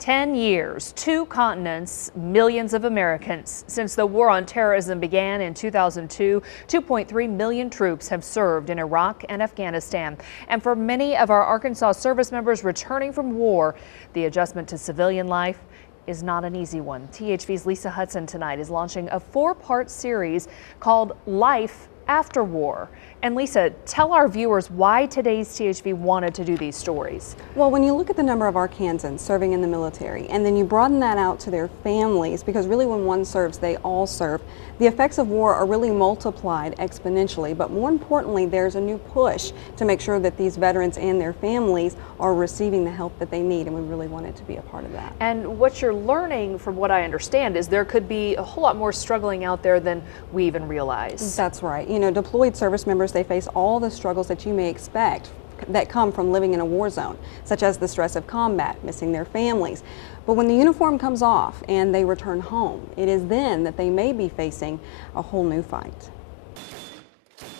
10 years, 2 continents, millions of Americans. Since the war on terrorism began in 2002, 2.3 million troops have served in Iraq and Afghanistan. And for many of our Arkansas service members returning from war, the adjustment to civilian life is not an easy one. THV's Lisa Hudson tonight is launching a 4-part series called Life After War. And Lisa, tell our viewers why today's THV wanted to do these stories. Well, when you look at the number of Arkansans serving in the military, and then you broaden that out to their families, because really when one serves, they all serve, the effects of war are really multiplied exponentially. But more importantly, there's a new push to make sure that these veterans and their families are receiving the help that they need, and we really wanted to be a part of that. And what you're learning, from what I understand, is there could be a whole lot more struggling out there than we even realize. That's right. You know, deployed service members, they face all the struggles that you may expect that come from living in a war zone, such as the stress of combat, missing their families. But when the uniform comes off and they return home, it is then that they may be facing a whole new fight.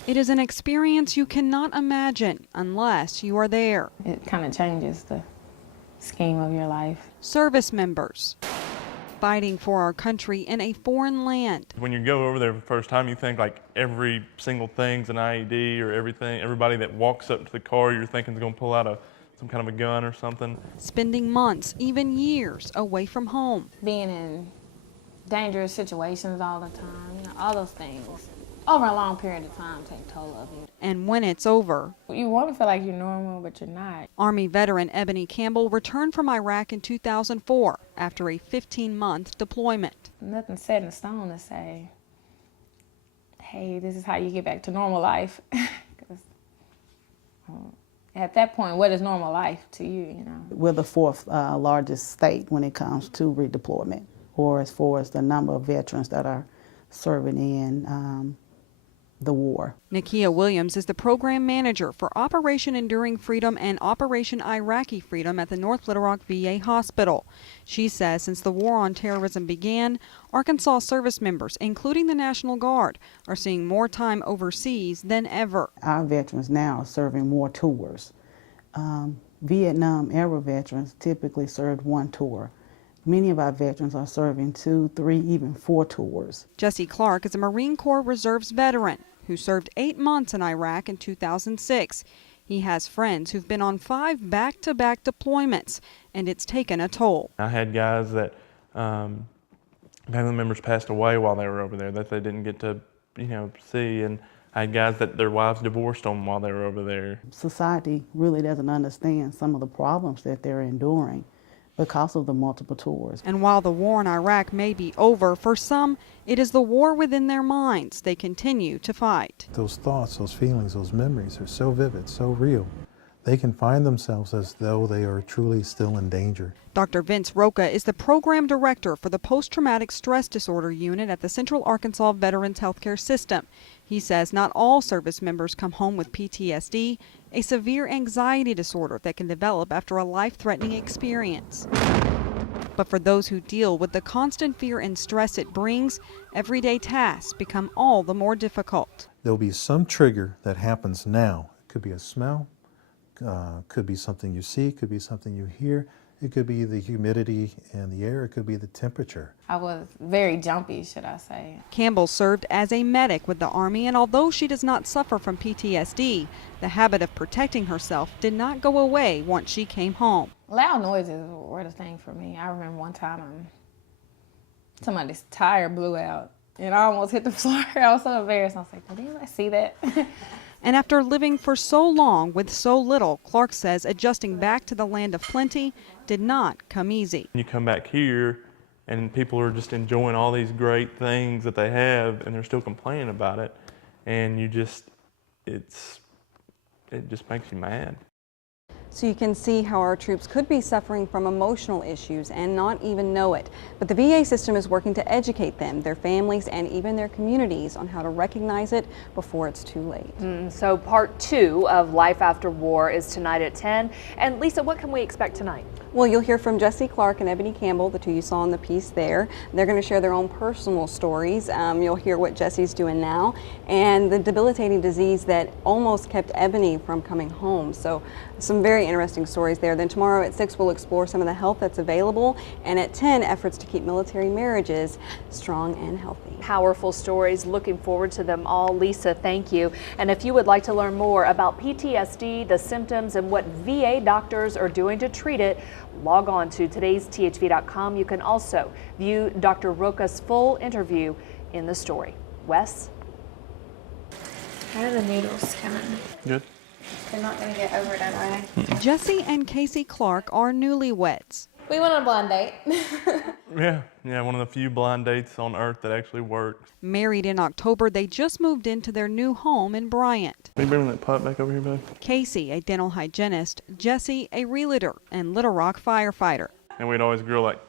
It is an experience you cannot imagine unless you are there. It kind of changes the scheme of your life. Service members fighting for our country in a foreign land. When you go over there for the first time, you think like every single thing's an IED or everything. Everybody that walks up to the car, you're thinking is going to pull out some kind of a gun or something. Spending months, even years away from home. Being in dangerous situations all the time, you know, all those things over a long period of time take toll of you. And when it's over, you want to feel like you're normal, but you're not. Army veteran Ebony Campbell returned from Iraq in 2004 after a 15-month deployment. Nothing set in stone to say, hey, this is how you get back to normal life. 'Cause, at that point, what is normal life to you, you know? We're the 4th largest state when it comes to redeployment, or as far as the number of veterans that are serving in the war. Nakia Williams is the program manager for Operation Enduring Freedom and Operation Iraqi Freedom at the North Little Rock VA Hospital. She says since the war on terrorism began, Arkansas service members, including the National Guard, are seeing more time overseas than ever. Our veterans now are serving more tours. Vietnam era veterans typically served 1 tour. Many of our veterans are serving 2, 3, even 4 tours. Jesse Clark is a Marine Corps Reserves veteran who served 8 months in Iraq in 2006. He has friends who've been on 5 back-to-back deployments, and it's taken a toll. I had guys that family members passed away while they were over there that they didn't get to, see, and I had guys that their wives divorced them while they were over there. Society really doesn't understand some of the problems that they're enduring because of the multiple tours. And while the war in Iraq may be over, for some, it is the war within their minds they continue to fight. Those thoughts, those feelings, those memories are so vivid, so real. They can find themselves as though they are truly still in danger. Dr. Vince Roca is the program director for the Post-Traumatic Stress Disorder Unit at the Central Arkansas Veterans Healthcare System. He says not all service members come home with PTSD, a severe anxiety disorder that can develop after a life-threatening experience. But for those who deal with the constant fear and stress it brings, everyday tasks become all the more difficult. There'll be some trigger that happens now. It could be a smell, could be something you see, could be something you hear. It could be the humidity in the air, it could be the temperature. I was very jumpy, should I say. Campbell served as a medic with the Army, and although she does not suffer from PTSD, the habit of protecting herself did not go away once she came home. Loud noises were the thing for me. I remember one time somebody's tire blew out and I almost hit the floor. I was so embarrassed. I was like, did anybody see that? And after living for so long with so little, Clark says adjusting back to the land of plenty did not come easy. You come back here and people are just enjoying all these great things that they have and they're still complaining about it, and it just makes you mad. So you can see how our troops could be suffering from emotional issues and not even know it. But the VA system is working to educate them, their families, and even their communities on how to recognize it before it's too late. So part 2 of Life After War is tonight at 10. And Lisa, what can we expect tonight? Well, you'll hear from Jesse Clark and Ebony Campbell, the 2 you saw in the piece there. They're going to share their own personal stories. You'll hear what Jesse's doing now and the debilitating disease that almost kept Ebony from coming home. So Some very interesting stories there. Then tomorrow at 6, we'll explore some of the help that's available, and at 10, efforts to keep military marriages strong and healthy. Powerful stories. Looking forward to them all. Lisa, thank you. And if you would like to learn more about PTSD, the symptoms, and what VA doctors are doing to treat it, log on to todaysthv.com. You can also view Dr. Rocha's full interview in the story. Wes? How are the noodles coming? Good. They're not going to get over it, are they? Jesse and Casey Clark are newlyweds. We went on a blind date. Yeah, one of the few blind dates on earth that actually works. Married in October, they just moved into their new home in Bryant. Can you bring that pot back over here, babe? Casey, a dental hygienist, Jesse, a realtor and Little Rock firefighter. And we'd always grill like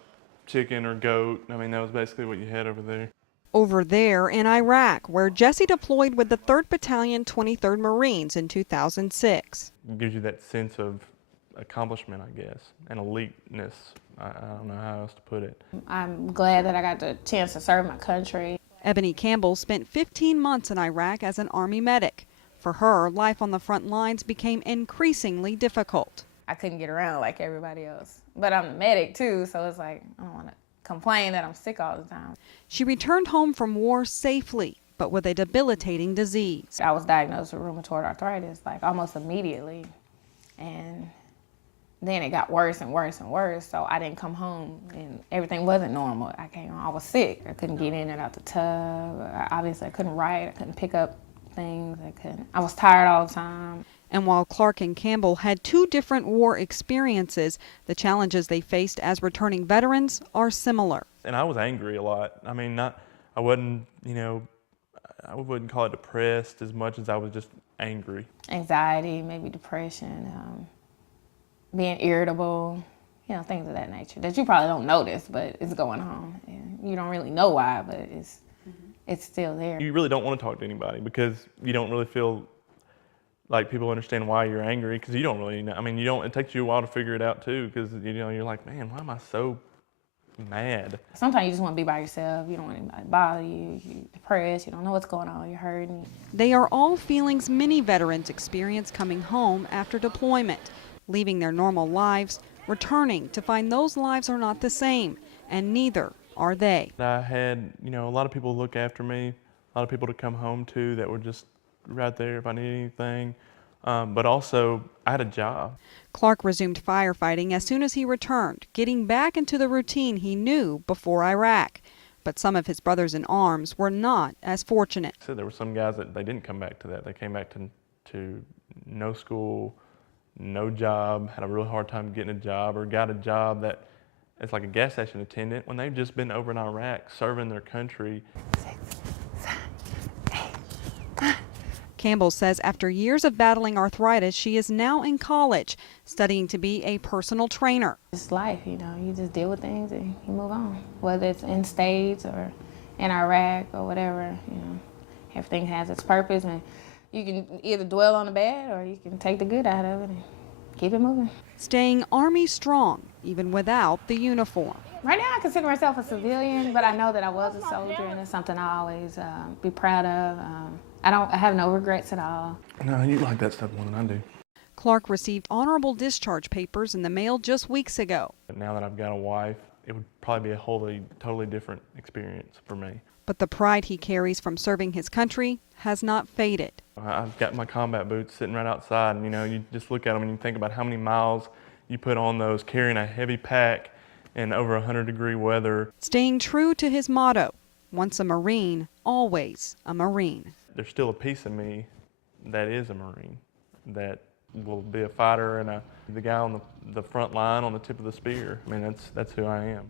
chicken or goat. I mean, that was basically what you had over there. Over there in Iraq, where Jesse deployed with the 3rd Battalion, 23rd Marines in 2006. It gives you that sense of accomplishment, I guess, and eliteness. I don't know how else to put it. I'm glad that I got the chance to serve my country. Ebony Campbell spent 15 months in Iraq as an Army medic. For her, life on the front lines became increasingly difficult. I couldn't get around like everybody else. But I'm a medic too, so it's like I don't want to complain that I'm sick all the time. She returned home from war safely, but with a debilitating disease. I was diagnosed with rheumatoid arthritis like almost immediately, and then it got worse and worse and worse, so I didn't come home and everything wasn't normal. I was sick. I couldn't get in and out the tub. Obviously, I couldn't write. I couldn't pick up things. I was tired all the time. And while Clark and Campbell had 2 different war experiences, the challenges they faced as returning veterans are similar. And I was angry a lot. I mean, I wouldn't call it depressed as much as I was just angry. Anxiety, maybe depression, being irritable, things of that nature that you probably don't notice, but it's going on. And you don't really know why, but it's still there. You really don't want to talk to anybody because you don't really feel like people understand why you're angry, because you don't really know. I mean, it takes you a while to figure it out too, because you're like, man, why am I so mad? Sometimes you just want to be by yourself. You don't want anybody to bother you. You're depressed. You don't know what's going on. You're hurting. They are all feelings many veterans experience coming home after deployment, leaving their normal lives, returning to find those lives are not the same, and neither are they. I had, a lot of people look after me, a lot of people to come home to that were just right there if I needed anything. But also, I had a job. Clark resumed firefighting as soon as he returned, getting back into the routine he knew before Iraq. But some of his brothers in arms were not as fortunate. So there were some guys that they didn't come back to that. They came back to no school, no job, had a real hard time getting a job, or got a job that it's like a gas station attendant when they've just been over in Iraq serving their country. Campbell says after years of battling arthritis, she is now in college, studying to be a personal trainer. It's life, you just deal with things and you move on. Whether it's in States or in Iraq or whatever, everything has its purpose, and you can either dwell on the bad or you can take the good out of it and keep it moving. Staying Army strong, even without the uniform. Right now I consider myself a civilian, but I know that I was a soldier, and it's something I always be proud of. I have no regrets at all. No, you like that stuff more than I do. Clark received honorable discharge papers in the mail just weeks ago. But now that I've got a wife, it would probably be a totally different experience for me. But the pride he carries from serving his country has not faded. I've got my combat boots sitting right outside, and you just look at them and you think about how many miles you put on those, carrying a heavy pack in over 100-degree weather. Staying true to his motto, once a Marine, always a Marine. There's still a piece of me that is a Marine, that will be a fighter and the guy on the front line on the tip of the spear. I mean, that's who I am.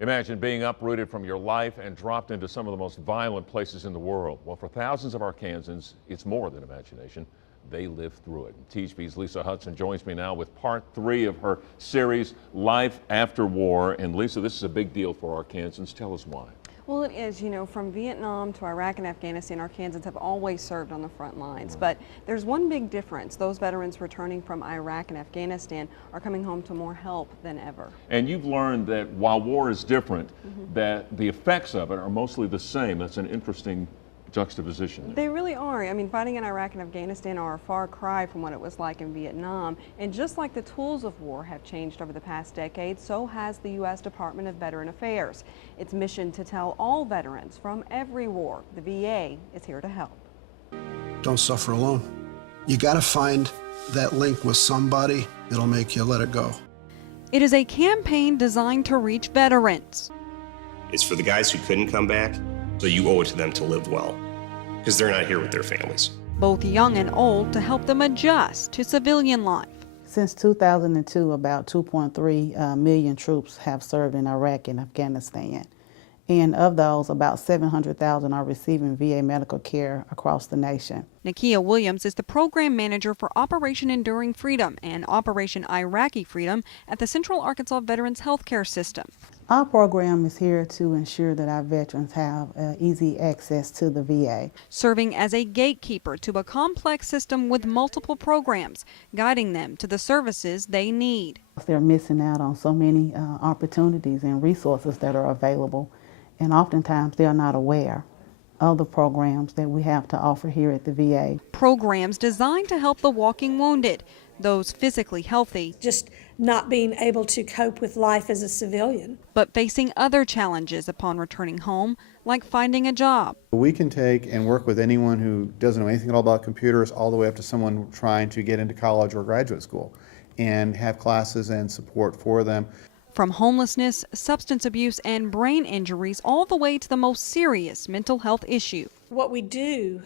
Imagine being uprooted from your life and dropped into some of the most violent places in the world. Well, for thousands of Arkansans, it's more than imagination. They live through it. THB's Lisa Hudson joins me now with part 3 of her series, Life After War. And Lisa, this is a big deal for Arkansans. Tell us why. Well, it is. From Vietnam to Iraq and Afghanistan, Arkansans have always served on the front lines. But there's one big difference. Those veterans returning from Iraq and Afghanistan are coming home to more help than ever. And you've learned that while war is different, that the effects of it are mostly the same. That's an interesting juxtaposition. They really are. I mean, fighting in Iraq and Afghanistan are a far cry from what it was like in Vietnam. And just like the tools of war have changed over the past decade, so has the U.S. Department of Veteran Affairs. Its mission to tell all veterans from every war, the VA is here to help. Don't suffer alone. You got to find that link with somebody that'll make you let it go. It is a campaign designed to reach veterans. It's for the guys who couldn't come back, so you owe it to them to live well, because they're not here with their families. Both young and old, to help them adjust to civilian life. Since 2002, about 2.3 million troops have served in Iraq and Afghanistan. And of those, about 700,000 are receiving VA medical care across the nation. Nakia Williams is the program manager for Operation Enduring Freedom and Operation Iraqi Freedom at the Central Arkansas Veterans Healthcare System. Our program is here to ensure that our veterans have easy access to the VA. Serving as a gatekeeper to a complex system with multiple programs, guiding them to the services they need. They're missing out on so many opportunities and resources that are available, and oftentimes they're not aware of the programs that we have to offer here at the VA. Programs designed to help the walking wounded, those physically healthy, just not being able to cope with life as a civilian, but facing other challenges upon returning home, like finding a job. We can take and work with anyone who doesn't know anything at all about computers, all the way up to someone trying to get into college or graduate school, and have classes and support for them. From homelessness, substance abuse, and brain injuries, all the way to the most serious mental health issue. What we do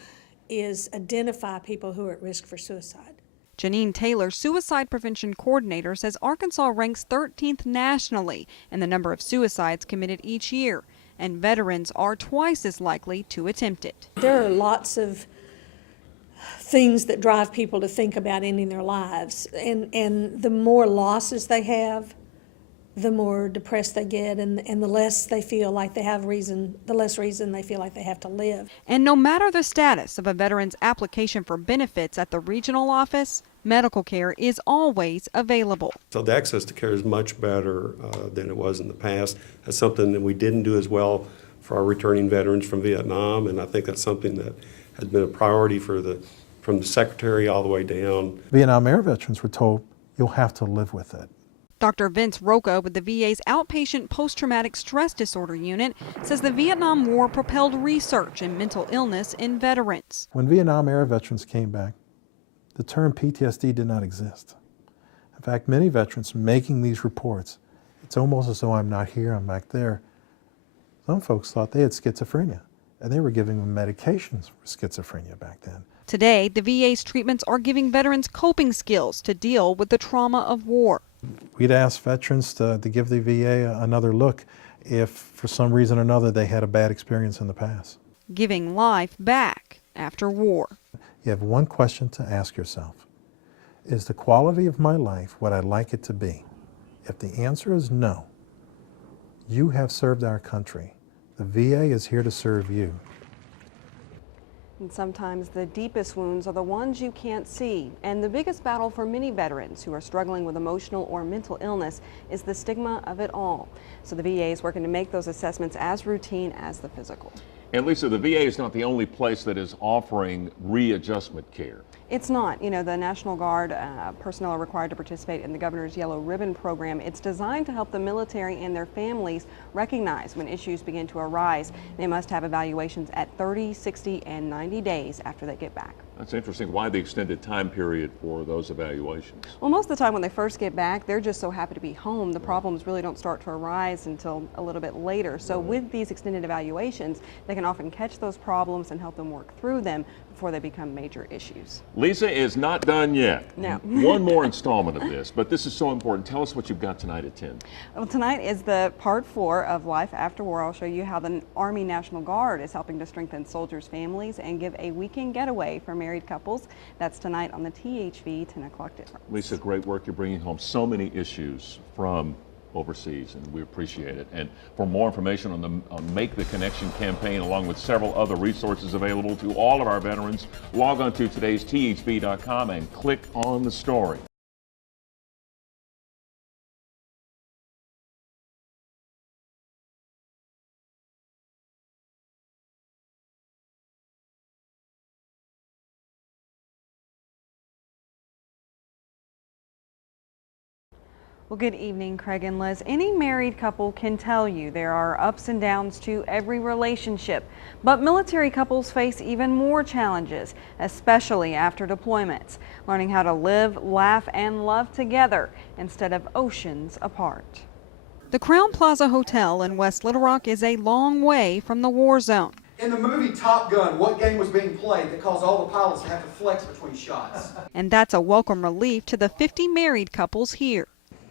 is identify people who are at risk for suicide. Janine Taylor, Suicide Prevention Coordinator, says Arkansas ranks 13th nationally in the number of suicides committed each year, and veterans are twice as likely to attempt it. There are lots of things that drive people to think about ending their lives, and the more losses they have, the more depressed they get, and the less they feel like they have reason, the less reason they feel like they have to live. And no matter the status of a veteran's application for benefits at the regional office, medical care is always available. So the access to care is much better than it was in the past. That's something that we didn't do as well for our returning veterans from Vietnam, and I think that's something that has been a priority from the Secretary all the way down. Vietnam era veterans were told, you'll have to live with it. Dr. Vince Roca with the VA's Outpatient Post-Traumatic Stress Disorder Unit says the Vietnam War propelled research in mental illness in veterans. When Vietnam era veterans came back, the term PTSD did not exist. In fact, many veterans making these reports, it's almost as though I'm not here, I'm back there. Some folks thought they had schizophrenia, and they were giving them medications for schizophrenia back then. Today, the VA's treatments are giving veterans coping skills to deal with the trauma of war. We'd ask veterans to give the VA another look if, for some reason or another, they had a bad experience in the past. Giving life back after war. You have one question to ask yourself. Is the quality of my life what I'd like it to be? If the answer is no, you have served our country. The VA is here to serve you. And sometimes the deepest wounds are the ones you can't see. And the biggest battle for many veterans who are struggling with emotional or mental illness is the stigma of it all. So the VA is working to make those assessments as routine as the physical. And Lisa, the VA is not the only place that is offering readjustment care. It's not. You know, the National Guard personnel are required to participate in the Governor's Yellow Ribbon program. It's designed to help the military and their families recognize when issues begin to arise. They must have evaluations at 30, 60, and 90 days after they get back. That's interesting. Why the extended time period for those evaluations? Well, most of the time when they first get back, they're just so happy to be home. The problems really don't start to arise until a little bit later. So with these extended evaluations, they can often catch those problems and help them work through them before they become major issues. Lisa is not done yet. No. One more installment of this, but this is so important. Tell us what you've got tonight at 10. Well, tonight is the part 4 of Life After War. I'll show you how the Army National Guard is helping to strengthen soldiers' families and give a weekend getaway for married couples. That's tonight on the THV 10 o'clock difference. Lisa, great work. You're bringing home so many issues from overseas, and we appreciate it. And for more information on the Make the Connection campaign, along with several other resources available to all of our veterans, log on to today's THV.com and click on the story. Well, good evening, Craig and Liz. Any married couple can tell you there are ups and downs to every relationship, but military couples face even more challenges, especially after deployments, learning how to live, laugh, and love together instead of oceans apart. The Crown Plaza Hotel in West Little Rock is a long way from the war zone. In the movie Top Gun, what game was being played that caused all the pilots to have to flex between shots? And that's a welcome relief to the 50 married couples here.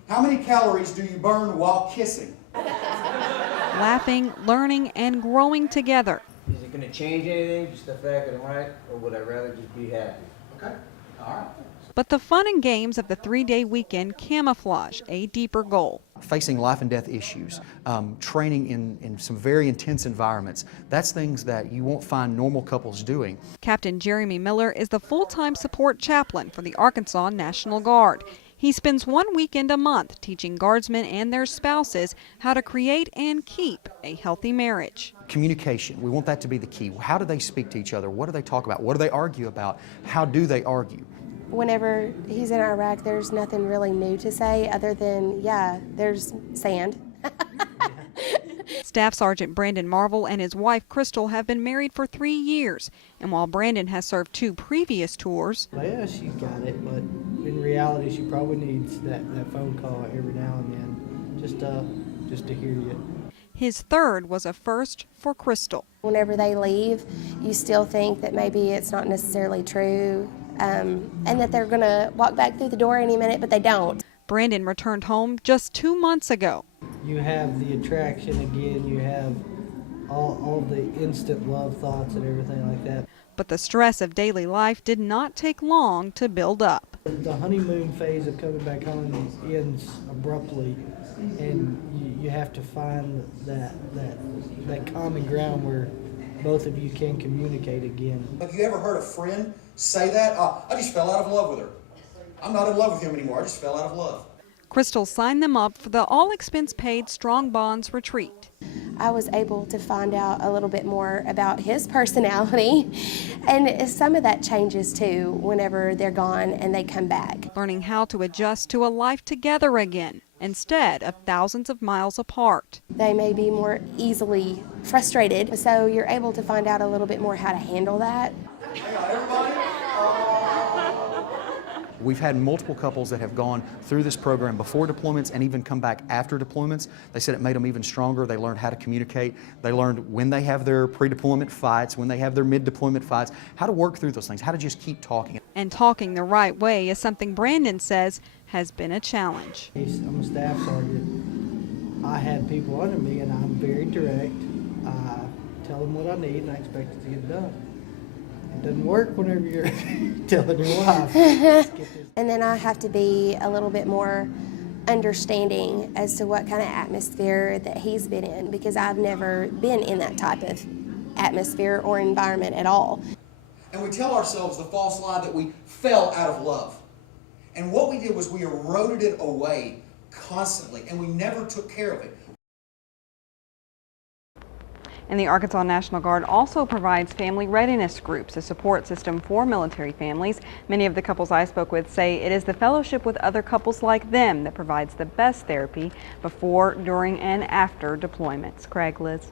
How many calories do you burn while kissing? Laughing, learning, and growing together. Is it going to change anything, just the fact that I'm right, or would I rather just be happy? Okay, all right. But the fun and games of the 3-day weekend camouflage a deeper goal. Facing life and death issues, training in some very intense environments, that's things that you won't find normal couples doing. Captain Jeremy Miller is the full-time support chaplain for the Arkansas National Guard. He spends 1 weekend a month teaching guardsmen and their spouses how to create and keep a healthy marriage. Communication, we want that to be the key. How do they speak to each other? What do they talk about? What do they argue about? How do they argue? Whenever he's in Iraq, there's nothing really new to say other than, yeah, there's sand. Staff Sergeant Brandon Marvel and his wife Crystal have been married for 3 years, and while Brandon has served 2 previous tours, well, yeah, she's got it, but in reality she probably needs that phone call every now and then, just to hear you. His third was a first for Crystal. Whenever they leave, you still think that maybe it's not necessarily true, and that they're going to walk back through the door any minute, but they don't. Brandon returned home just 2 months ago. You have the attraction again, you have all the instant love thoughts and everything like that. But the stress of daily life did not take long to build up. The honeymoon phase of coming back home ends abruptly, and you have to find that common ground where both of you can communicate again. Have you ever heard a friend say that? I just fell out of love with her. I'm not in love with him anymore. I just fell out of love. Crystal signed them up for the all-expense-paid Strong Bonds retreat. I was able to find out a little bit more about his personality, and some of that changes too whenever they're gone and they come back. Learning how to adjust to a life together again instead of thousands of miles apart. They may be more easily frustrated, so you're able to find out a little bit more how to handle that. We've had multiple couples that have gone through this program before deployments and even come back after deployments. They said it made them even stronger. They learned how to communicate. They learned when they have their pre-deployment fights, when they have their mid-deployment fights, how to work through those things, how to just keep talking. And talking the right way is something Brandon says has been a challenge. I'm a staff sergeant. I have people under me and I'm very direct. I tell them what I need and I expect it to get done. It doesn't work whenever you're telling your wife. And then I have to be a little bit more understanding as to what kind of atmosphere that he's been in, because I've never been in that type of atmosphere or environment at all. And we tell ourselves the false lie that we fell out of love. And what we did was we eroded it away constantly, and we never took care of it. And the Arkansas National Guard also provides family readiness groups, a support system for military families. Many of the couples I spoke with say it is the fellowship with other couples like them that provides the best therapy before, during, and after deployments. Craig, Liz.